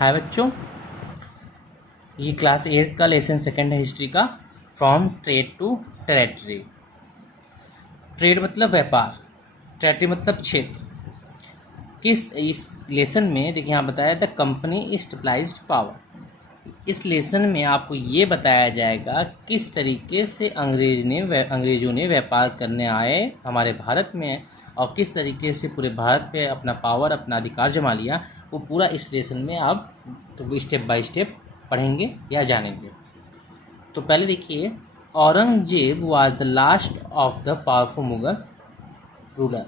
हाय बच्चों, ये क्लास 8 का लेसन सेकंड है हिस्ट्री का। From trade to territory. Trade मतलब व्यापार, टेरेटरी मतलब क्षेत्र। इस लेसन में देखिए यहाँ बताया द कंपनी स्टेबलाइज्ड पावर। इस लेसन में आपको ये बताया जाएगा किस तरीके से अंग्रेज़ों ने व्यापार करने आए हमारे भारत में और किस तरीके से पूरे भारत पे अपना पावर, अपना अधिकार जमा लिया। वो पूरा इस लेसन में आप तो स्टेप बाय स्टेप पढ़ेंगे या जानेंगे। तो पहले देखिए, Aurangzeb was the last of the powerful Mughal ruler.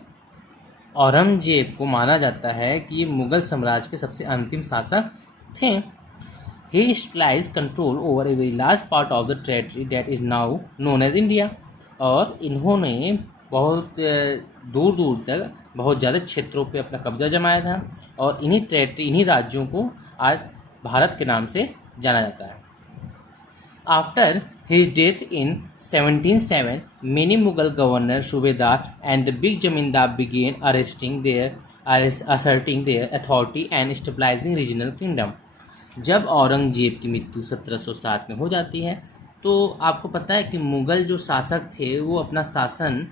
Aurangzeb को माना जाता है कि ये मुगल साम्राज्य के सबसे अंतिम शासक थे। He exercised control over a very large part of the territory that is now known as India। और इन्होंने बहुत दूर दूर तक बहुत ज़्यादा क्षेत्रों पे अपना कब्जा जमाया था और इन्हीं राज्यों को आज भारत के नाम से जाना जाता है। After his death in 1707, many Mughal governors, Subedar and the big Jamindar began asserting their authority and stabilizing regional kingdom। जब औरंगजेब की मृत्यु 1707 में हो जाती है तो आपको पता है कि मुग़ल जो शासक थे वो अपना शासन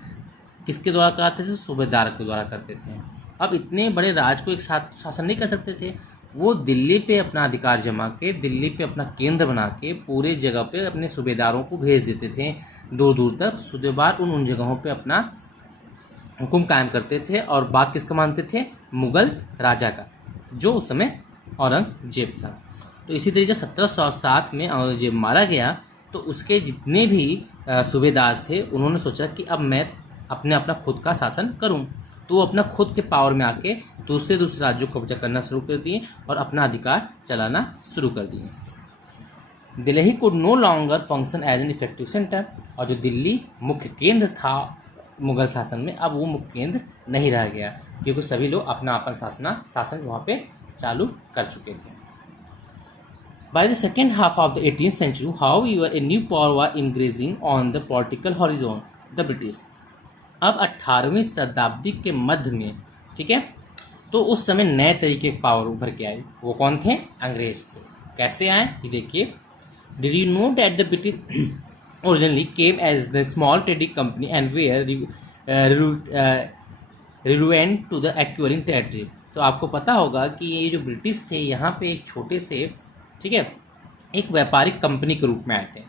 किसके द्वारा कराते थे? सूबेदार के द्वारा करते थे। अब इतने बड़े राज को एक साथ शासन नहीं कर सकते थे। वो दिल्ली पे अपना अधिकार जमा के, दिल्ली पे अपना केंद्र बना के पूरे जगह पे अपने सूबेदारों को भेज देते थे दूर दूर तक। सूबेदार उन जगहों पे अपना हुक्म कायम करते थे और बात किसका मानते थे? मुग़ल राजा का, जो उस समय औरंगजेब था। तो इसी तरीके 1707 में औरंगजेब मारा गया तो उसके जितने भी सूबेदार थे उन्होंने सोचा कि अब मैं अपना खुद का शासन करूं। तो वो अपना खुद के पावर में आके दूसरे राज्यों को कब्जा करना शुरू कर दिए और अपना अधिकार चलाना शुरू कर दिए। Delhi could no longer function as an effective center. और जो दिल्ली मुख्य केंद्र था मुगल शासन में, अब वो मुख्य केंद्र नहीं रह गया क्योंकि सभी लोग अपना शासन वहाँ पे चालू कर चुके थे। By the second half of the 18th century, however, a new power was increasing on the political horizon, the British। अब 18वीं शताब्दी के मध्य में, ठीक है, तो उस समय नए तरीके के पावर उभर के आए। वो कौन थे? अंग्रेज थे। कैसे आए ये देखिए। Did you know that the British originally came as the small trading company and were relevant to the acquiring territory। तो आपको पता होगा कि ये जो ब्रिटिश थे यहाँ पे एक छोटे से, ठीक है, एक व्यापारिक कंपनी के रूप में आए थे।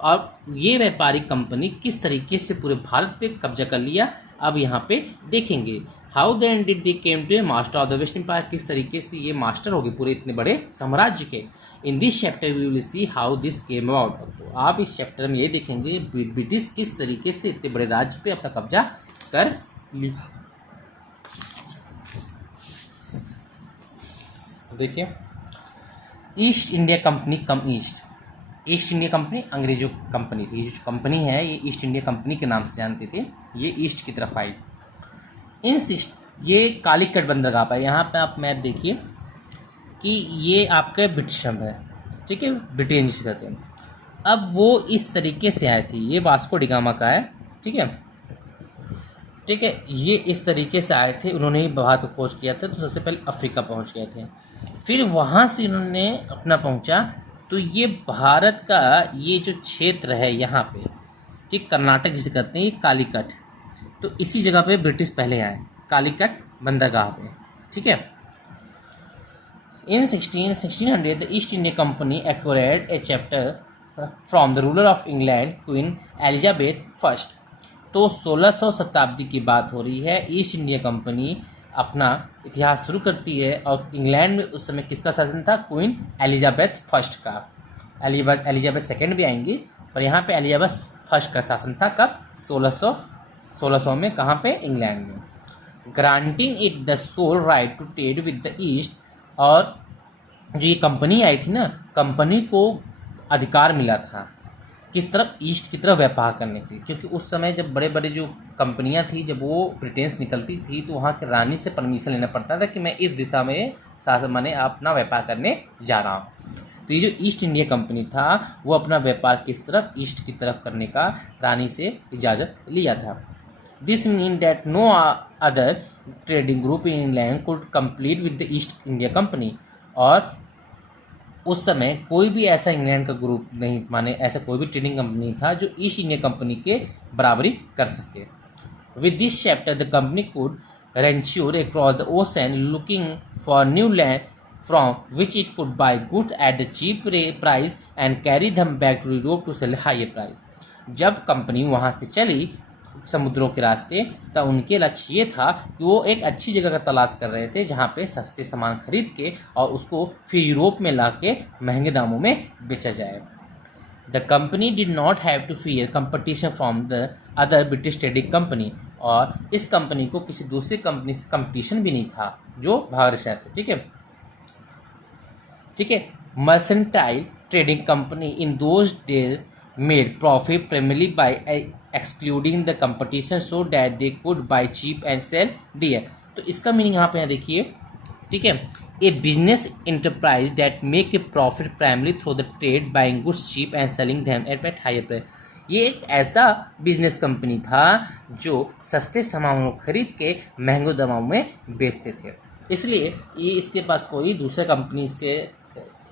और ये व्यापारिक कंपनी किस तरीके से पूरे भारत पे कब्जा कर लिया, अब यहाँ पे देखेंगे। How then did they came to a master of the west empire. किस तरीके से ये मास्टर हो गए पूरे इतने बड़े साम्राज्य के। In this chapter we will see how this came about. तो आप इस चैप्टर में ये देखेंगे ब्रिटिश किस तरीके से इतने बड़े राज्य पे अपना कब्जा कर लिया। देखिए, ईस्ट इंडिया कंपनी कम ईस्ट। ईस्ट इंडिया कंपनी अंग्रेजों की कंपनी थी। ये जो कंपनी है ये ईस्ट इंडिया कंपनी के नाम से जानते थे। ये ईस्ट की तरफ आई। ये कालीकट बंदरगाह पर, यहाँ पे आप मैप देखिए कि ये आपका ब्रिटिशम है, ठीक है, ब्रिटेन जिसे कहते हैं। अब वो इस तरीके से आए थे। ये वास्को डिगामा का है, ठीक है, ठीक है। ये इस तरीके से आए थे, उन्होंने ही भारत को खोज किया था। तो सबसे पहले अफ्रीका पहुँच गए थे, फिर वहाँ से इन्होंने अपना पहुँचा। तो ये भारत का ये जो क्षेत्र है यहाँ पे, ठीक, कर्नाटक जिसे कहते हैं, ये कालीकट। तो इसी जगह पे ब्रिटिश पहले आए, कालीकट बंदरगाह पे, ठीक है। इन 1600 the East India company acquired A chapter from the ruler of England queen Elizabeth first. तो 1600 शताब्दी की बात हो रही है। ईस्ट इंडिया कंपनी अपना इतिहास शुरू करती है और इंग्लैंड में उस समय किसका शासन था? क्वीन एलिजाबेथ फर्स्ट का। एलिजाबेथ सेकेंड भी आएंगी, पर यहाँ पे एलिजाबेथ फर्स्ट का शासन था। कब? 1600 में। कहाँ पे? इंग्लैंड में। Granting it the sole right to trade with the East. और जो ये कंपनी आई थी ना, कंपनी को अधिकार मिला था किस तरफ? ईस्ट की तरफ व्यापार करने के लिए। क्योंकि उस समय जब बड़े बड़े जो कंपनियां थी, जब वो ब्रिटेन से निकलती थी तो वहाँ के रानी से परमिशन लेना पड़ता था कि मैं इस दिशा में मैंने अपना व्यापार करने जा रहा हूँ। तो ये जो ईस्ट इंडिया कंपनी था वो अपना व्यापार किस तरफ? ईस्ट की तरफ करने का रानी से इजाज़त लिया था। This mean that no other trading group in England could compete with the East India Company. और उस समय कोई भी ऐसा इंग्लैंड का ग्रुप नहीं, माने ऐसा कोई भी ट्रेडिंग कंपनी था जो ईस्ट इंडिया कंपनी के बराबरी कर सके। With this chapter the company could venture across the ocean looking for new land from which it could buy goods at the cheap price and carry them back to Europe to sell higher price. जब company वहाँ से चली समुद्रों के रास्ते, तब उनके लक्ष्य ये था कि वो एक अच्छी जगह का तलाश कर रहे थे जहाँ पे सस्ते सामान खरीद के और उसको फिर यूरोप में ला के महंगे दामों में बेचा जाए। The company did not have to fear competition from the other British trading company, और इस कंपनी को किसी दूसरी कंपनी से कंपटीशन भी नहीं था जो भाग रहे थे। ठीक है। Mercantile trading company in those days made profit primarily by excluding the competition so that they could buy cheap and sell dear. तो इसका मीनिंग यहाँ पे देखिए, ठीक है, a business enterprise that make a profit primarily through the trade buying goods cheap and selling them at higher price. ये एक ऐसा बिजनेस कंपनी था जो सस्ते सामानों को खरीद के महंगे दामों में बेचते थे, इसलिए ये इसके पास कोई दूसरे कंपनी इसके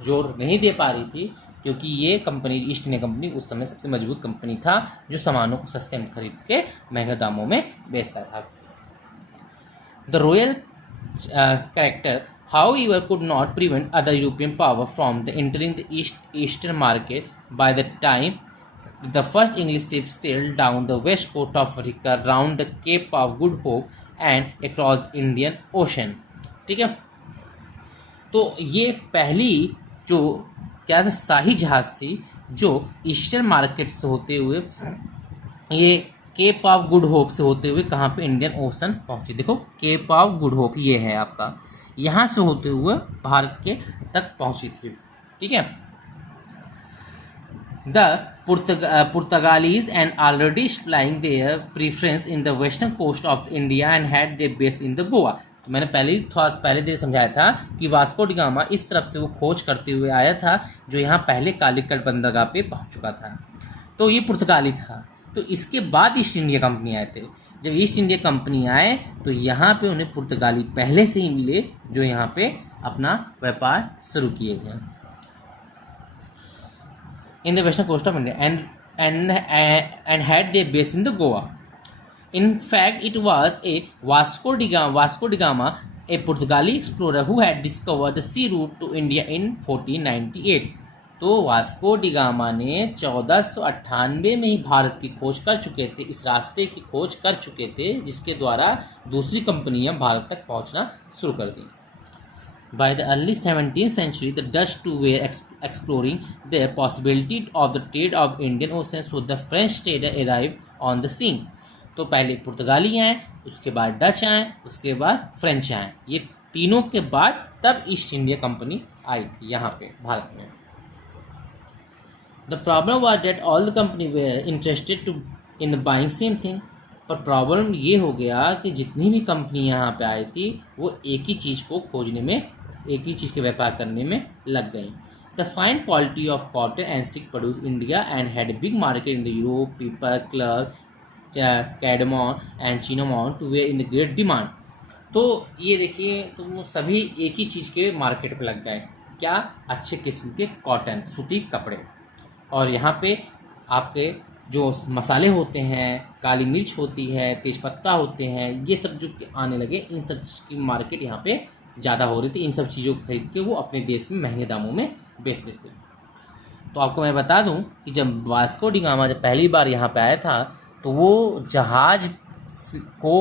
जोर नहीं दे पा रही थी, क्योंकि ये कंपनी ईस्ट इंडिया कंपनी उस समय सबसे मजबूत कंपनी था जो सामानों को सस्ते में खरीद के महंगे दामों में बेचता था। The royal character however could not prevent other European power from the entering the eastern market. By the time the first English ships sailed down the west coast of Africa round the Cape of Good Hope and across the Indian Ocean, ठीक है। तो ये पहली जो क्या था शाही जहाज़ थी जो ईस्टर्न मार्केट से होते हुए ये केप ऑफ गुड होप से होते हुए कहाँ पे इंडियन ओशन पहुँची। देखो केप ऑफ गुड होप ये है आपका, यहाँ से होते हुए भारत के तक पहुँची थी, ठीक है। The Portuguese and already flying their preference in the western coast of India and had their base in the Goa. तो मैंने पहले देर समझाया था कि वास्को डी गामा इस तरफ से वो खोज करते हुए आया था जो यहाँ पहले कालीकट बंदरगाह पे पहुँच चुका था, तो ये पुर्तगाली था। तो इसके बाद ईस्ट इंडिया कंपनी आए थे। जब ईस्ट इंडिया कंपनी आए तो यहाँ पे उन्हें पुर्तगाली पहले से ही मिले जो यहाँ पे अपना व्यापार शुरू किए थे in the western coast of India and had their base in the Goa. In fact, it was a Vasco da Gama, a Portuguese explorer who had discovered the sea route to India in 1498. तो Vasco D gamma ने 1498 में ही भारत की खोज कर चुके थे, इस रास्ते की खोज कर चुके थे जिसके द्वारा दूसरी कंपनियां भारत तक पहुंचना शुरू कर दी। By the early 17th century, the Dutch too were exploring the possibility of the trade of Indian Ocean, so the French trader arrived on the scene. तो पहले पुर्तगाली आए, उसके बाद डच आए, उसके बाद फ्रेंच आए, ये तीनों के बाद तब ईस्ट इंडिया कंपनी आई थी यहाँ पे भारत में। The problem was that all the company were interested to in buying same thing. पर प्रॉब्लम ये हो गया कि जितनी भी कंपनी यहाँ पे आई थी वो एक ही चीज़ को खोजने में, एक ही चीज़ के व्यापार करने में लग गई। The fine quality of cotton and silk produce India and had big market in the Europe, pepper, cloves, cardamom and cinnamon too were in the great demand. तो ये देखिए, तो सभी एक ही चीज़ के मार्केट पे लग गए, क्या, अच्छे किस्म के कॉटन सूती कपड़े। और यहाँ पे आपके जो मसाले होते हैं, काली मिर्च होती है, तेज़पत्ता होते हैं, ये सब जो आने लगे, इन सब की मार्केट यहाँ पे ज़्यादा हो रही थी। इन सब चीज़ों को खरीद के वो अपने देश में महंगे दामों में बेचते थे। तो आपको मैं बता दूं कि जब वास्को डी गामा जब पहली बार यहाँ पे आया था तो वो जहाज़ को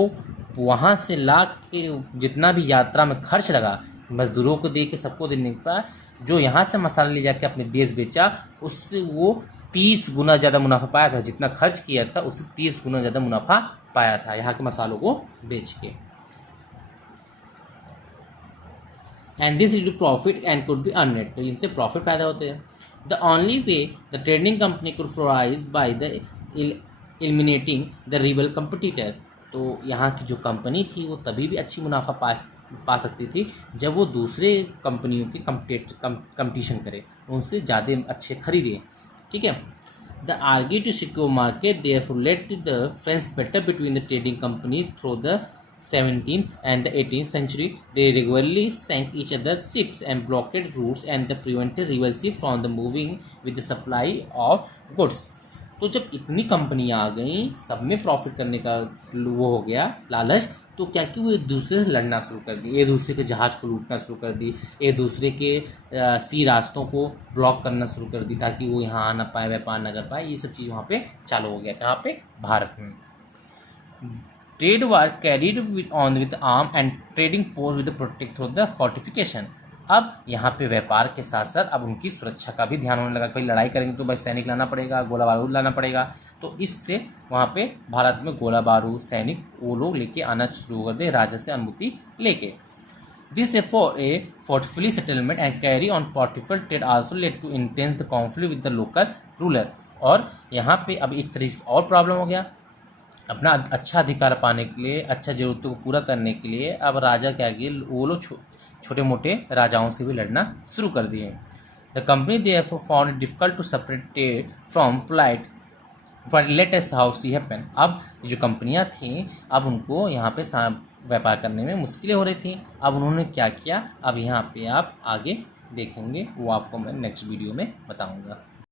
वहाँ से ला के जितना भी यात्रा में खर्च लगा, मज़दूरों को दे के सबको देने का, जो यहाँ से मसाला ले जाके अपने देश बेचा, उससे वो 30 गुना ज़्यादा मुनाफा पाया था। जितना खर्च किया था उससे 30 गुना ज़्यादा मुनाफा पाया था यहाँ के मसालों को बेच के। And this is profit and could be earned. तो इनसे प्रॉफिट पैदा होते हैं। The only way the trading company could flourish by the eliminating the rival competitor. तो यहाँ की जो कंपनी थी वो तभी भी अच्छी मुनाफा पा सकती थी जब वो दूसरे कंपनियों की कंपटीशन करे, उनसे ज़्यादा अच्छे खरीदे, ठीक है। The argue to secure market therefore let the friends better between the trading company through the 17th and the 18th century, they regularly sank each other's ships and blockaded routes and the prevented rivals from the moving with the supply of goods. तो जब इतनी कंपनियां आ गई, सब में profit करने का वो हो गया लालच, तो क्या कि वो एक दूसरे से लड़ना शुरू कर दी, एक दूसरे के जहाज़ को लूटना शुरू कर दी, एक दूसरे के सी रास्तों को ब्लॉक करना शुरू कर दी ताकि वो यहाँ आ ना पाए, व्यापार ना कर पाए। ये सब चीज़ वहाँ पे चालू हो गया। कहाँ पे? भारत में। Trade was carried on with arm and trading post with the protect through the fortification. अब यहाँ पे व्यापार के साथ साथ अब उनकी सुरक्षा का भी ध्यान होने लगा। भाई लड़ाई करेंगे तो भाई सैनिक लाना पड़ेगा, गोला बारूद लाना पड़ेगा। तो इससे वहाँ पे भारत में गोला बारूद, सैनिक वो लोग लेके आना शुरू कर दे, राजा से अनुमति लेके। This effort a fortified settlement and carry on fortified trade also led to intense conflict with the local ruler. और यहाँ पे अब एक तरीके और प्रॉब्लम हो गया। अपना अच्छा अधिकार पाने के लिए, अच्छा ज़रूरतों को पूरा करने के लिए अब राजा क्या किए, वो लोग छोटे मोटे राजाओं से भी लड़ना शुरू कर दिए। The company therefore found it difficult to separate trade from polite, but let us how see happen. अब जो कंपनियां थीं, अब उनको यहाँ पे व्यापार करने में मुश्किलें हो रही थी। अब उन्होंने क्या किया, अब यहाँ पे आप आगे देखेंगे, वो आपको मैं नेक्स्ट वीडियो में बताऊँगा।